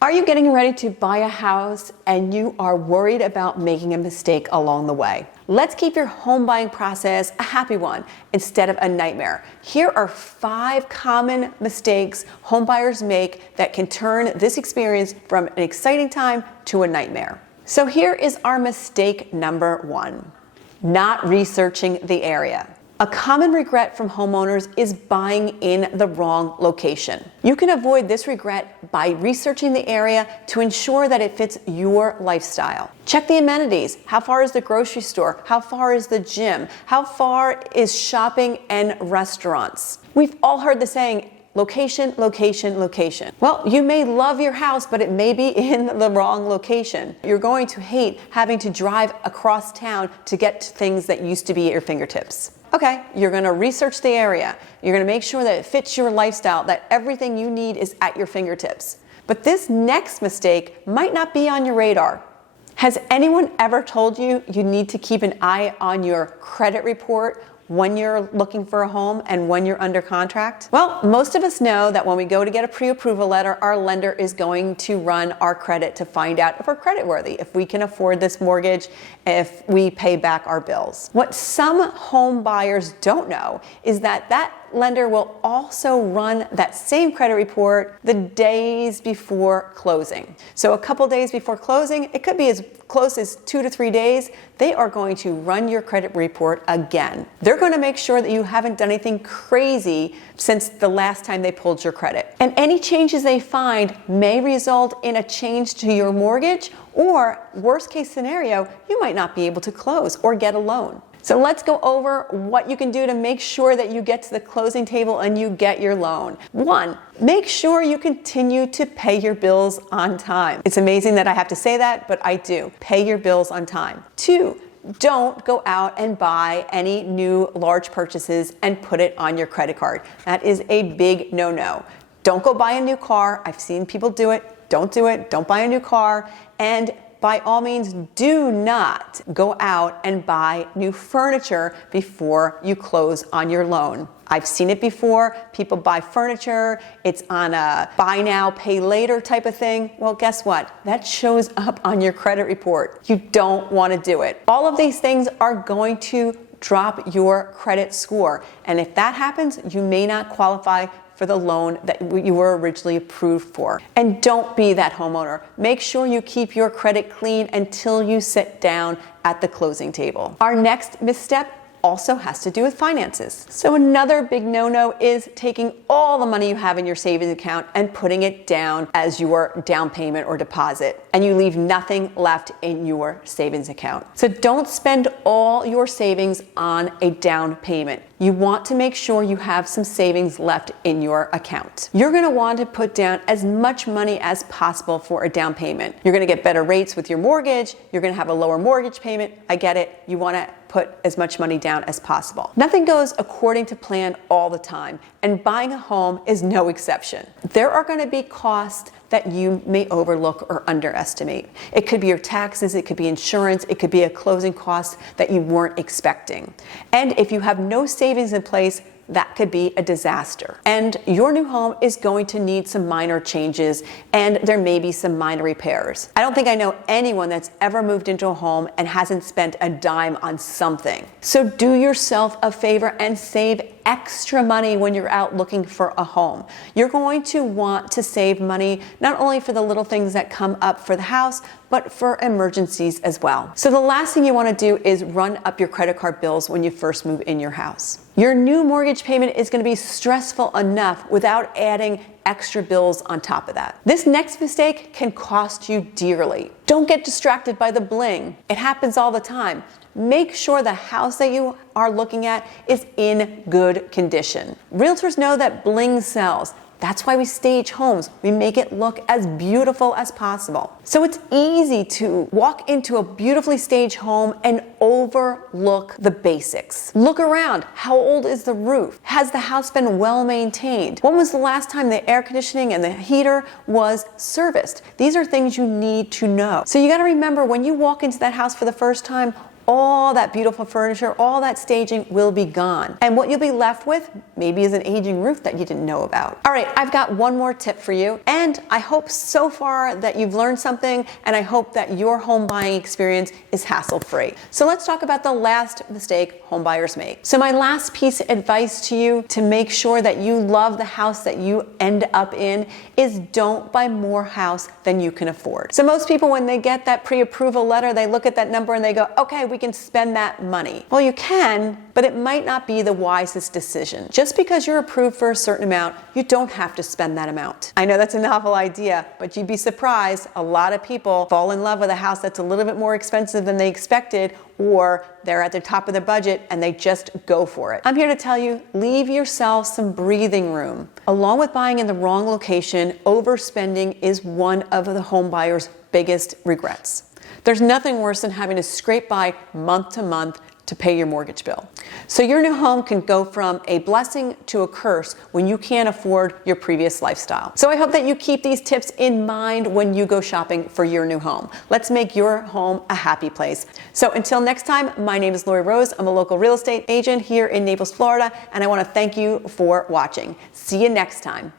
Are you getting ready to buy a house and you are worried about making a mistake along the way? Let's keep your home buying process a happy one instead of a nightmare. Here are 5 common mistakes home buyers make that can turn this experience from an exciting time to a nightmare. So here is our mistake number 1, not researching the area. A common regret from homeowners is buying in the wrong location. You can avoid this regret by researching the area to ensure that it fits your lifestyle. Check the amenities. How far is the grocery store? How far is the gym? How far is shopping and restaurants? We've all heard the saying, location, location, location. Well, you may love your house, but it may be in the wrong location. You're going to hate having to drive across town to get to things that used to be at your fingertips. Okay, you're gonna research the area. You're gonna make sure that it fits your lifestyle, that everything you need is at your fingertips. But this next mistake might not be on your radar. Has anyone ever told you you need to keep an eye on your credit report when you're looking for a home and when you're under contract? Well, most of us know that when we go to get a pre-approval letter, our lender is going to run our credit to find out if we're creditworthy, if we can afford this mortgage, if we pay back our bills. What some home buyers don't know is that that lender will also run that same credit report the days before closing. So a couple days before closing, it could be as close as 2 to 3 days, they are going to run your credit report again. They're going to make sure that you haven't done anything crazy since the last time they pulled your credit. And any changes they find may result in a change to your mortgage, or worst case scenario, you might not be able to close or get a loan. So let's go over what you can do to make sure that you get to the closing table and you get your loan. 1, make sure you continue to pay your bills on time. It's amazing that I have to say that, but I do. Pay your bills on time. 2, don't go out and buy any new large purchases and put it on your credit card. That is a big no-no. Don't go buy a new car. I've seen people do it. Don't do it. Don't buy a new car. And by all means, do not go out and buy new furniture before you close on your loan. I've seen it before. People buy furniture. It's on a buy now, pay later type of thing. Well, guess what? That shows up on your credit report. You don't want to do it. All of these things are going to drop your credit score. And if that happens, you may not qualify for the loan that you were originally approved for. And don't be that homeowner. Make sure you keep your credit clean until you sit down at the closing table. Our next misstep also has to do with finances. So another big no-no is taking all the money you have in your savings account and putting it down as your down payment or deposit, and you leave nothing left in your savings account. So don't spend all your savings on a down payment. You want to make sure you have some savings left in your account. You're going to want to put down as much money as possible for a down payment. You're going to get better rates with your mortgage. You're going to have a lower mortgage payment. I get it. You want to put as much money down as possible. Nothing goes according to plan all the time, and buying a home is no exception. There are going to be costs that you may overlook or underestimate. It could be your taxes, it could be insurance, it could be a closing cost that you weren't expecting. And if you have no savings in place, that could be a disaster. And your new home is going to need some minor changes, and there may be some minor repairs. I don't think I know anyone that's ever moved into a home and hasn't spent a dime on something. So do yourself a favor and save extra money when you're out looking for a home. You're going to want to save money not only for the little things that come up for the house, but for emergencies as well. So the last thing you want to do is run up your credit card bills when you first move in your house. Your new mortgage payment is going to be stressful enough without adding extra bills on top of that. This next mistake can cost you dearly. Don't get distracted by the bling. It happens all the time. Make sure the house that you are looking at is in good condition. Realtors know that bling sells. That's why we stage homes. We make it look as beautiful as possible. So it's easy to walk into a beautifully staged home and overlook the basics. Look around. How old is the roof? Has the house been well maintained? When was the last time the air conditioning and the heater was serviced? These are things you need to know. So you got to remember, when you walk into that house for the first time, all that beautiful furniture, all that staging will be gone. And what you'll be left with maybe is an aging roof that you didn't know about. All right, I've got one more tip for you, and I hope so far that you've learned something, and I hope that your home buying experience is hassle-free. So let's talk about the last mistake home buyers make. So my last piece of advice to you to make sure that you love the house that you end up in is don't buy more house than you can afford. So most people, when they get that pre-approval letter, they look at that number and they go, okay, we can spend that money. Well, you can, but it might not be the wisest decision. Just because you're approved for a certain amount, you don't have to spend that amount. I know that's a novel idea, but you'd be surprised. A lot of people fall in love with a house that's a little bit more expensive than they expected, or they're at the top of their budget and they just go for it. I'm here to tell you, leave yourself some breathing room. Along with buying in the wrong location, overspending is one of the home buyer's biggest regrets. There's nothing worse than having to scrape by month to month to pay your mortgage bill. So your new home can go from a blessing to a curse when you can't afford your previous lifestyle. So I hope that you keep these tips in mind when you go shopping for your new home. Let's make your home a happy place. So until next time, my name is Laurie Rose. I'm a local real estate agent here in Naples, Florida, and I want to thank you for watching. See you next time.